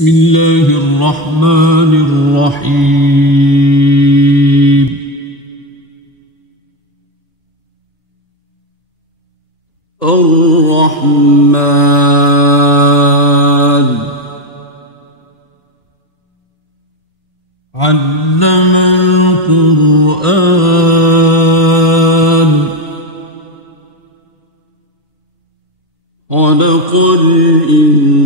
بسم الله الرحمن الرحيم. الرحمن علم القرآن خلق الإنسان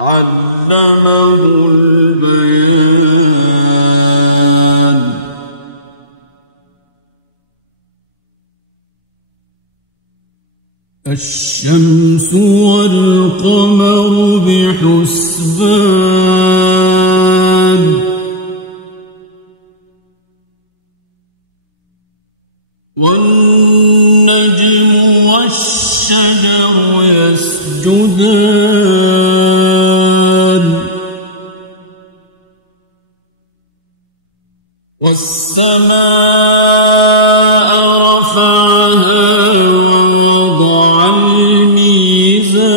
علمه البيان. الشمس والقمر بحسبان والنجم والشجر يسجدان والسماء رفعها ووضع الميزان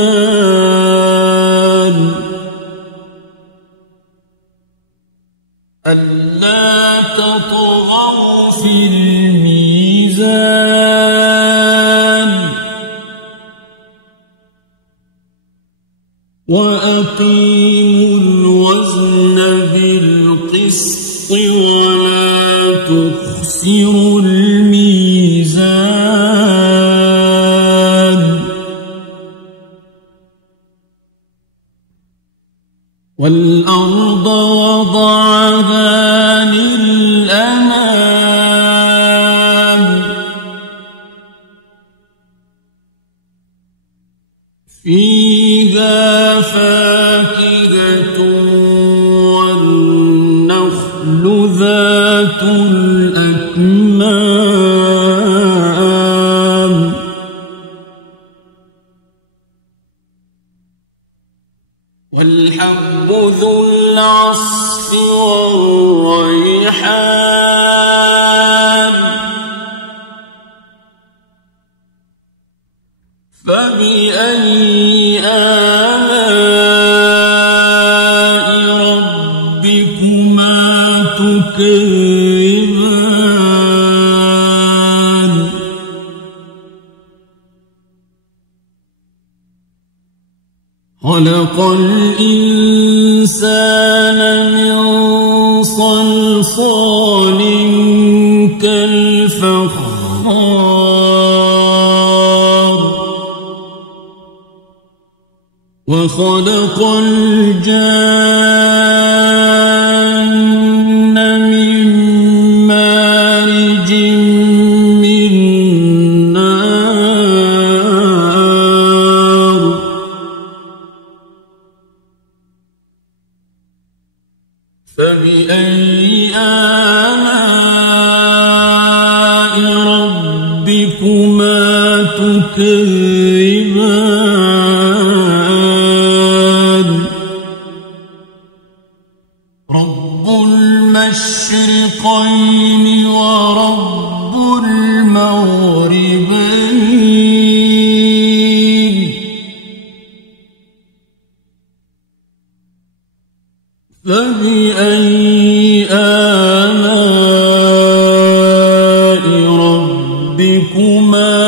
ألا تطغوا في الميزان وأقيموا الوزن بالقسط ولا تخسروا الميزان والأرض وضعها للأنام فيها فاكهة والنخل ذات الأكمام والحب ذو العصف والريحان فبأي آلاء ربكما تكذبان خلق الإنسان من صلصال كالفخار وخلق الجان من مارج من نار فبأي آلاء ربكما تكذبان رب المشرقين ورب المغربين فبأي آلاء ربكما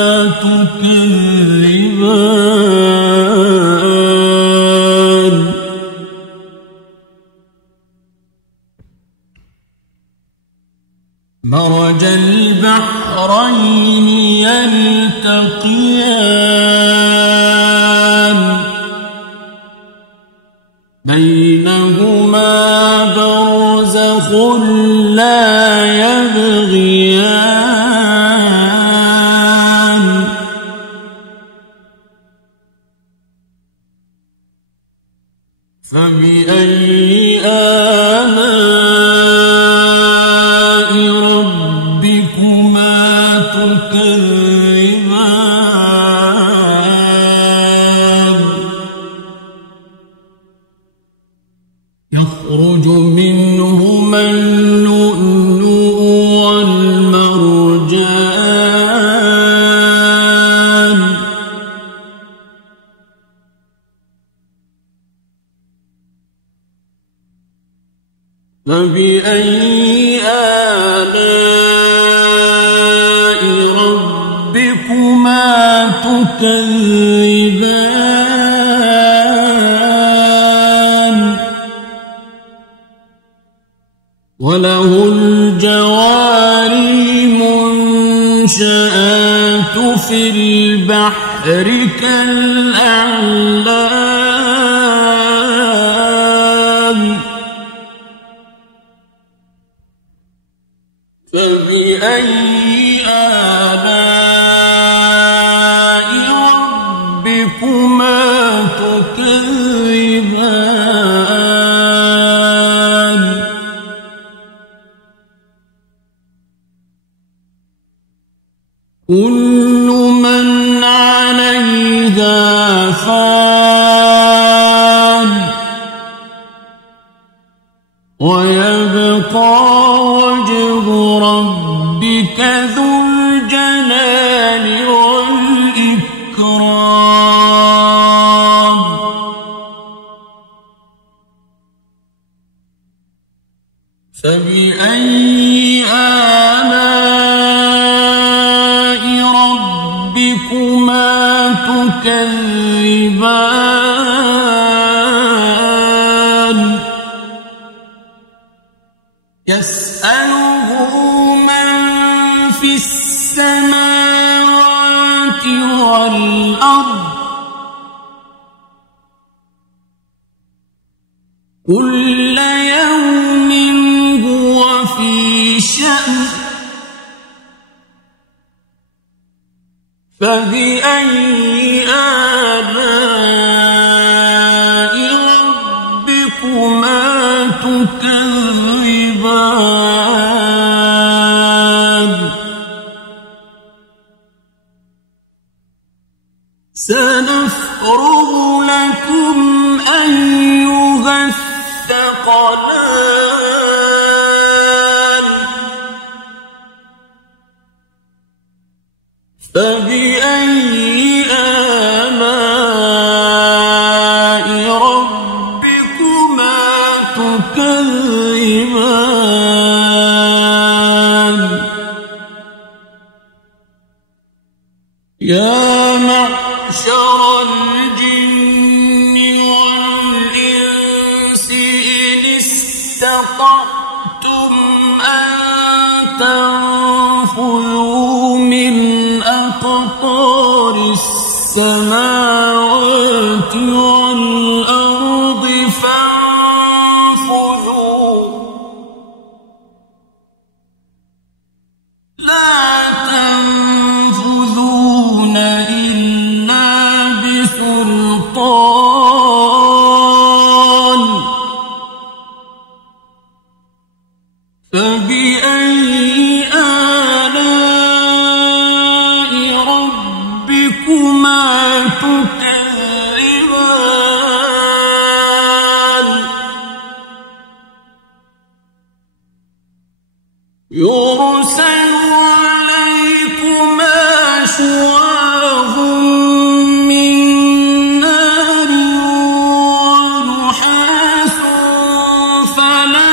تكذبان مرج البحرين يلتقيان بينهما برزخ لا يبغيان فبأي آلاء ربكما تكذبان يخرج منهما اللؤلؤ والمرجان فبأي آلاء ربكما تكذبان وله الجوار المنشآت في البحر كالأعلام فبأي آلاء ربكما تكذبان كل من عليها فان ويبقى وجه ربك ذو الجلال والإكرام فبأي آلاء ربكما تكذبان يسأله من في السماوات والأرض كل يوم هو في شأن فبأي آلاء ربكما تكذبان سنفرغ لكم أيها الثقلان فبأي آلاء ربكما تكذبان يا معشر الجن والإنس إن استطعتم أن تنفذوا من أقطار السماوات والأرض فانفذوا لا تنفذون إلا بسلطان فبأي آلاء ربكما تكذبان يرسل عليكما شواظ من نار ونحاس فلا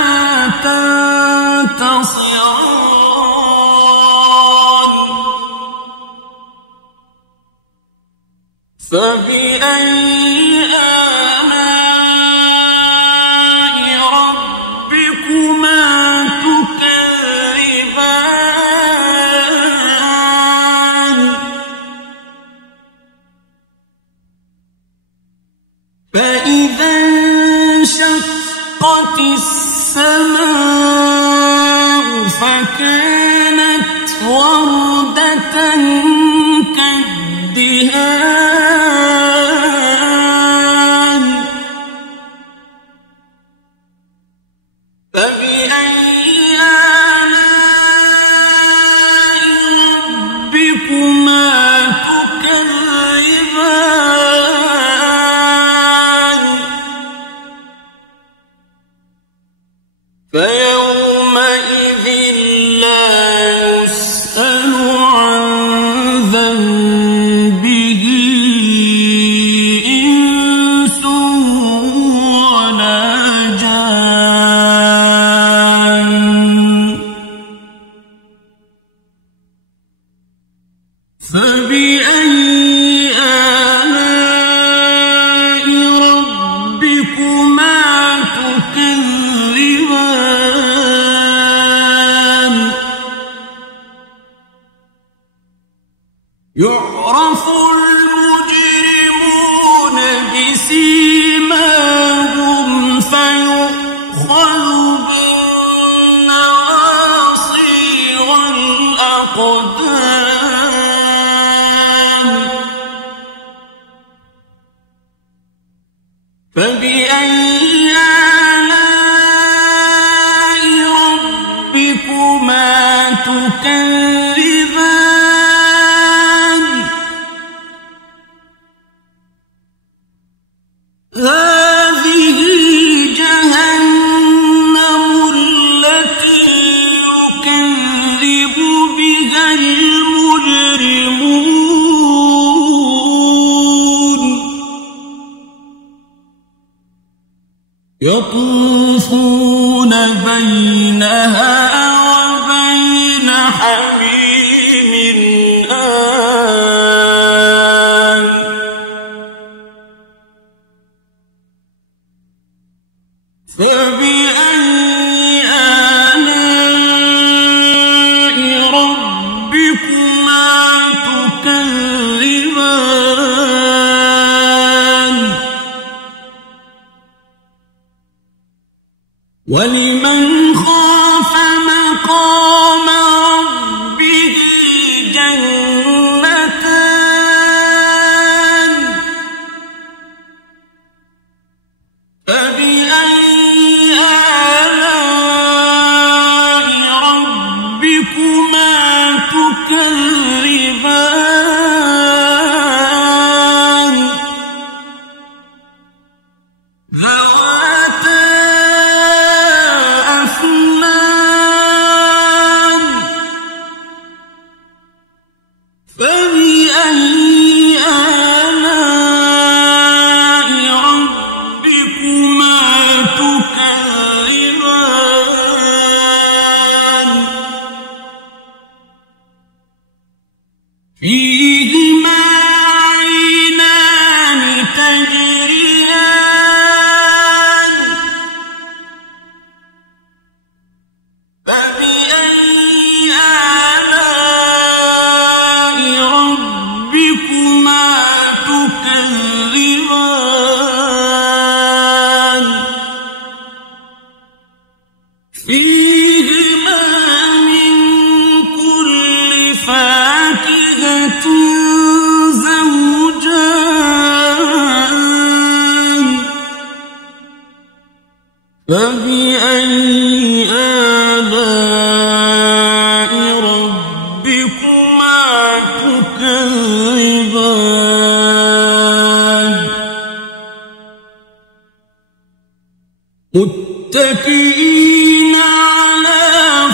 تنتصران فبأي آلاء ربكما تكذبان فإذا انشقت السماء فكانت وردة كالدهان فبأي آلاء ربكما تكذبان فيومئذ لا يسأل عن ذنبه فبأي آلاء ربكما تكذبان هذه جهنم التي يكذب بها المجرمون يطوفون بينها وبين حميم آن فبأي آلاء ربكما تكذبان ولمن خاف مقام ربه جنتان فبأي آلاء ربكما تكذبان ذواتا أفنان فبأي آلاء ربكما تكذبان فيهما عينان تجريان فبأي آلاء ربكما تكذبان فيهما من كل فاكهة زوجان فبأي آلاء ربكما تكذبان متكئين على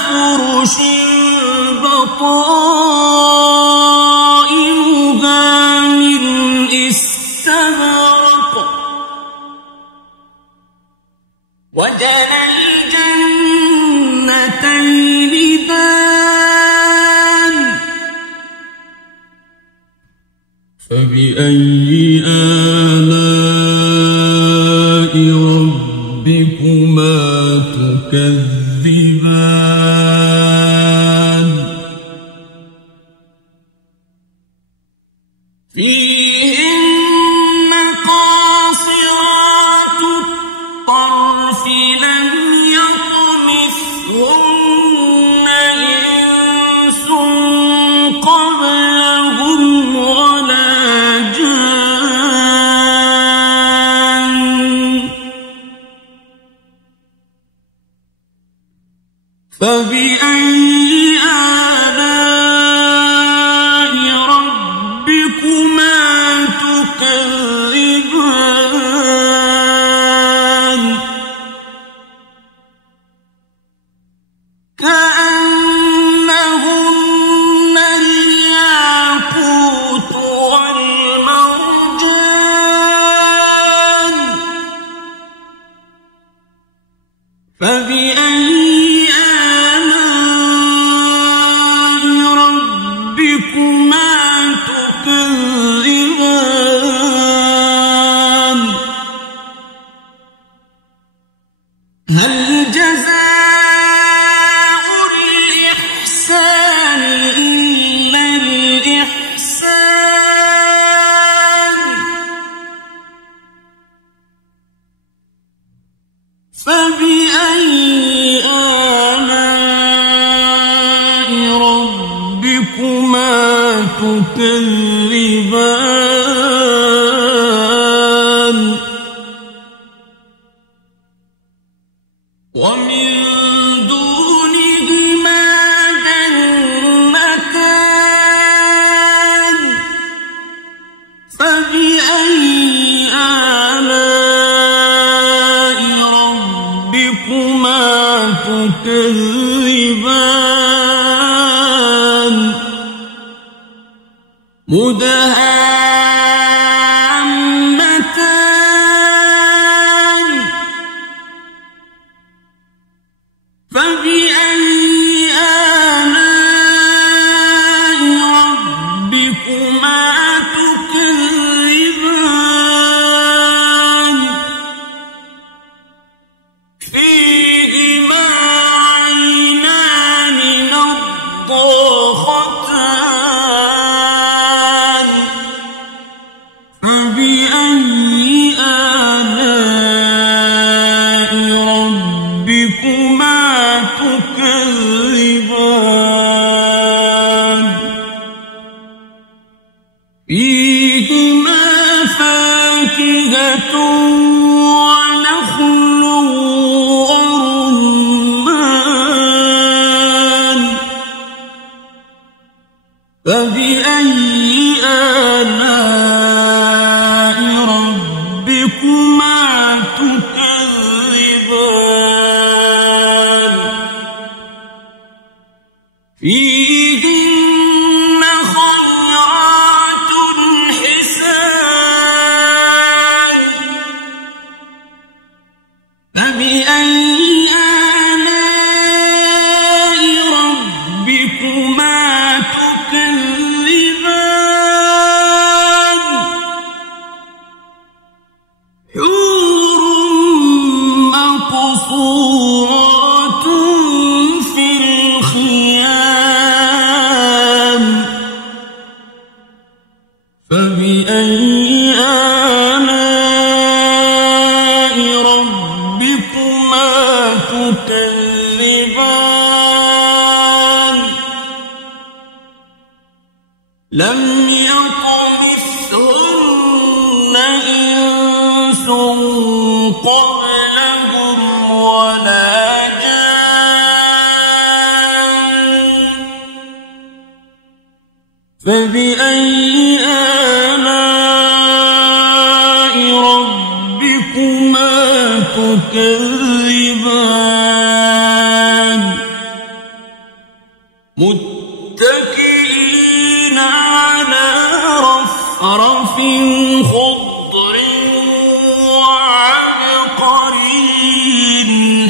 فرش بطائنها من استبرق وجنى الجنتين دان فبأي آلاء ربكما تكذبان فيهن قاصرات الطرف لم يطمثهن إنس قبلهم ولا جان فبأي آلاء ربكما تكذبان مدهامتان فبأي آلاء ربكما تكذبان فيهما عينان نضاختان فبأي آلاء ربكما تكذبان فيهما فاكهة ونخل ورمان فبأي آلاء ربكما تكذبان فيهن خيرات حسان فبأي آلاء ربكما تكذبان حور مقصورات في الخيام فبأي آلاء ربكما تكذبان لم يطمثهن إنس قبلهم ولا جان فبأي آلاء ربكما تكذبان متكئين على رفرف خضر وعبقري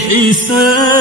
حسان